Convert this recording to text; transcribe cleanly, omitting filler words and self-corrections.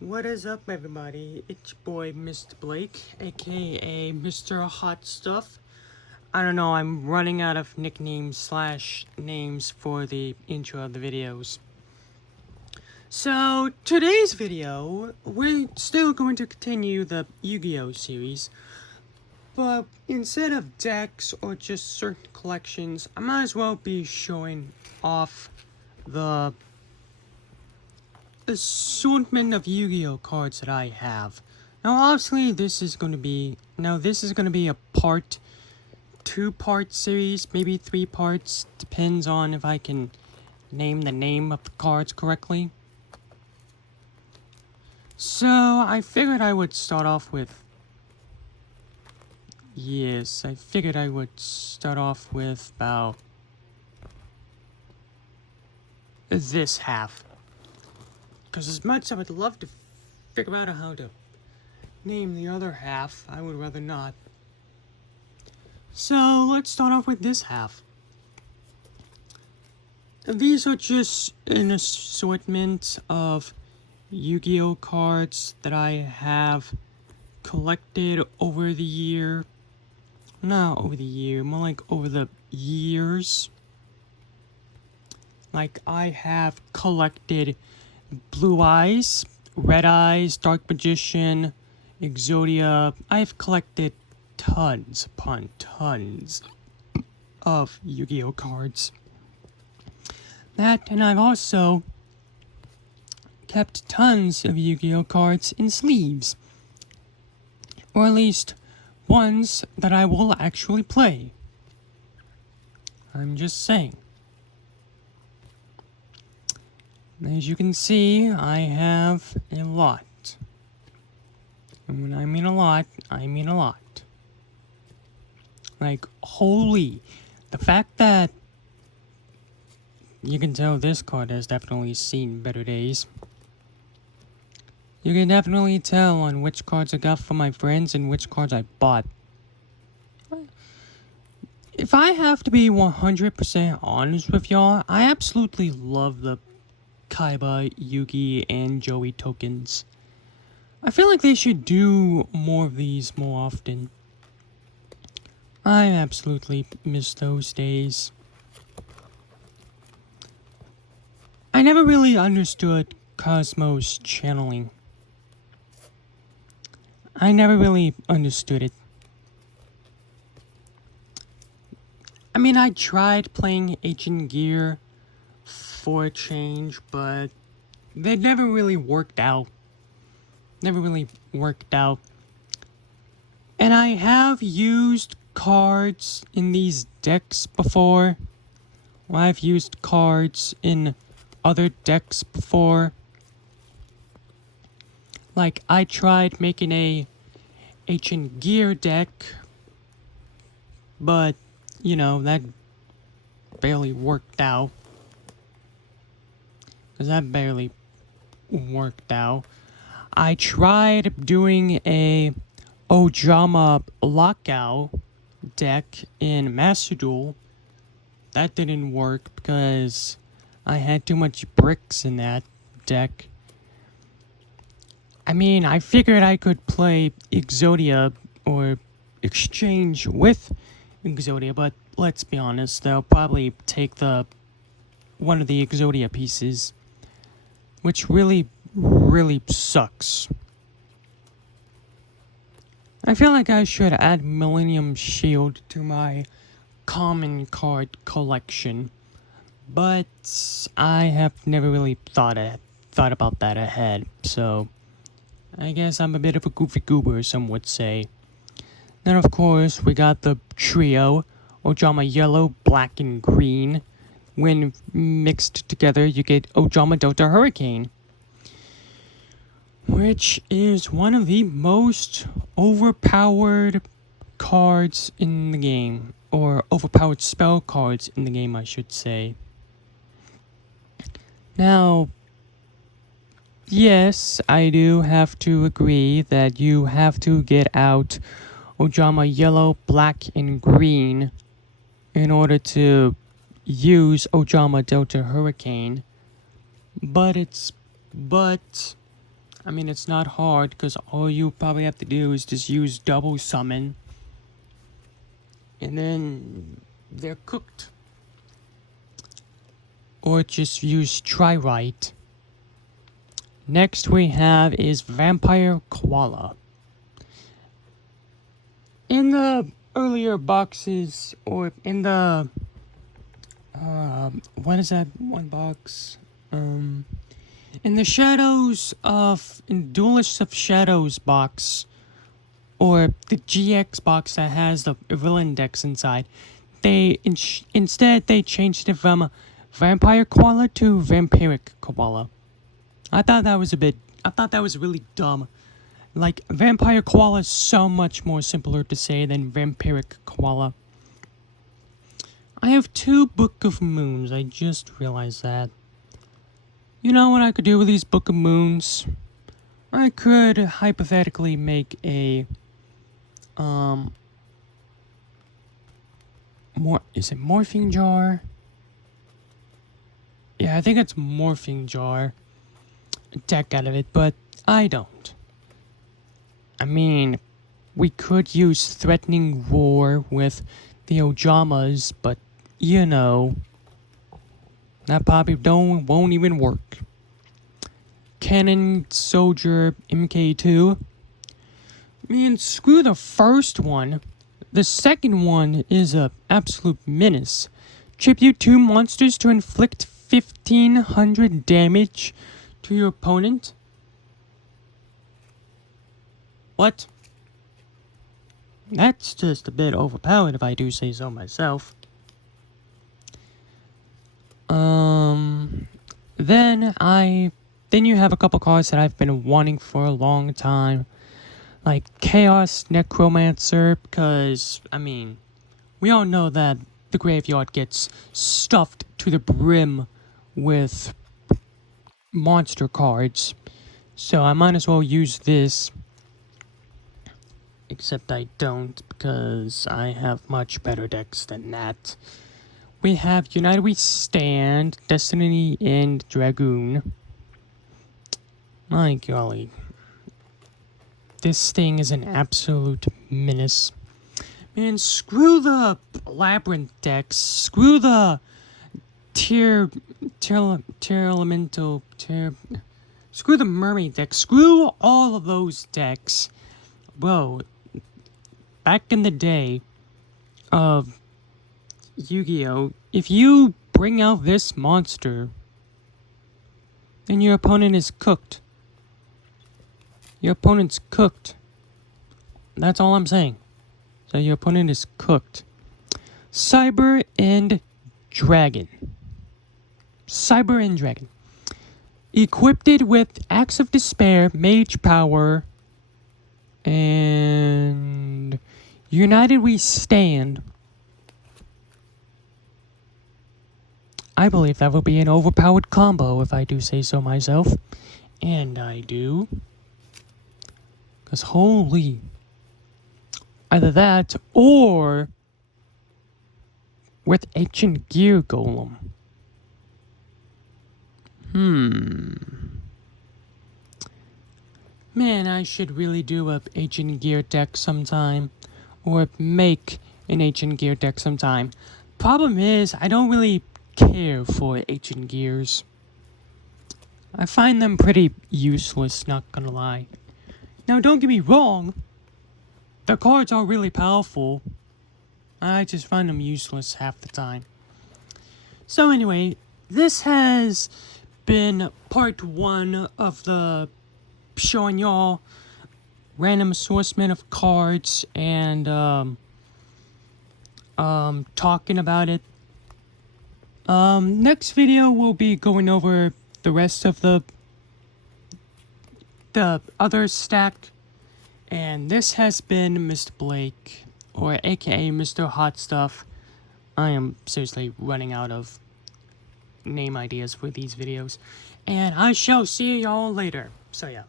What is up, everybody? It's your boy, Mr. Blake, aka Mr. Hot Stuff. I don't know, I'm running out of nicknames / names for the intro of the videos. So, today's video, we're still going to continue the Yu-Gi-Oh series, but instead of decks or just certain collections, I might as well be showing off the assortment of Yu-Gi-Oh cards that I have. Now obviously this is going to be a two-part series, maybe 3 parts, depends on if I can name the name of the cards correctly. So I figured I would start off with about this half. Because as much as I would love to figure out how to name the other half, I would rather not. So let's start off with this half. These are just an assortment of Yu-Gi-Oh cards that I have collected over the year. Not over the year, more like over the years. Like I have collected Blue Eyes, Red Eyes, Dark Magician, Exodia. I've collected tons upon tons of Yu-Gi-Oh cards. And I've also kept tons of Yu-Gi-Oh cards in sleeves. Or at least ones that I will actually play. I'm just saying. As you can see, I have a lot. And when I mean a lot, I mean a lot. Like, holy. The fact that you can tell this card has definitely seen better days. You can definitely tell on which cards I got from my friends and which cards I bought. If I have to be 100% honest with y'all, I absolutely love the Kaiba, Yugi, and Joey tokens. I feel like they should do more of these more often. I absolutely miss those days. I never really understood Cosmo's channeling. I never really understood it. I mean, I tried playing Ancient Gear for a change, but they never really worked out. And I have used cards in these decks before. Well, I've used cards in other decks before. Like, I tried making a Ancient Gear deck, but, you know, that barely worked out. I tried doing a Ojama Lockout deck in Master Duel. That didn't work because I had too much bricks in that deck. I mean, I figured I could play Exodia or exchange with Exodia, but let's be honest, they'll probably take one of the Exodia pieces, which really sucks. I feel like I should add Millennium Shield to my common card collection, but I have never really thought about that ahead, so I guess I'm a bit of a goofy goober, some would say. Then of course we got the trio, Ojama Yellow, Black, and Green. When mixed together, you get Ojama Delta Hurricane, which is one of the most overpowered cards in the game, or overpowered spell cards in the game, I should say. Now, yes, I do have to agree that you have to get out Ojama Yellow, Black, and Green in order to use Ojama Delta Hurricane, but I mean, it's not hard, because all you probably have to do is just use double summon. And then they're cooked. Or just use try right. Next we have is Vampire Koala. In the earlier boxes, or in the what is that one box? In the Duelists of Shadows box, or the GX box that has the villain decks inside, instead they changed it from Vampire Koala to Vampiric Koala. I thought that was really dumb. Like, Vampire Koala is so much more simpler to say than Vampiric Koala. I have 2 Book of Moons, I just realized that. You know what I could do with these Book of Moons? I could hypothetically make a, is it Morphing Jar? Yeah, I think it's Morphing Jar deck out of it, but I don't. I mean, we could use Threatening Roar with the Ojamas, but you know, that probably won't even work. Cannon Soldier MK2. I mean, screw the first one. The second one is a absolute menace. Tribute 2 monsters to inflict 1500 damage to your opponent. What? That's just a bit overpowered if I do say so myself. Then you have a couple cards that I've been wanting for a long time. Like Chaos Necromancer, because, I mean, we all know that the graveyard gets stuffed to the brim with monster cards. So I might as well use this. Except I don't, because I have much better decks than that. We have United We Stand, Destiny, and Dragoon. My golly. This thing is an absolute menace. Man, screw the Labyrinth decks. Screw the Screw the Mermaid deck. Screw all of those decks. Whoa. Back in the day of Yu-Gi-Oh, if you bring out this monster, then your opponent is cooked. Your opponent's cooked. That's all I'm saying. So your opponent is cooked. Cyber and Dragon. Cyber and Dragon. Equipped it with Axe of Despair, Mage Power, and United We Stand. I believe that would be an overpowered combo if I do say so myself. And I do. Because holy. Either that or with Ancient Gear Golem. Man, I should really do a Ancient Gear deck sometime. Or make an Ancient Gear deck sometime. Problem is, I don't really care for Ancient Gears. I find them pretty useless, not gonna lie. Now, don't get me wrong. The cards are really powerful. I just find them useless half the time. So anyway, this has been part 1 of the showing y'all random assortment of cards and talking about it. Next video we'll be going over the rest of the other stack. And this has been Mr. Blake, or aka Mr. Hot Stuff. I am seriously running out of name ideas for these videos. And I shall see y'all later. So yeah.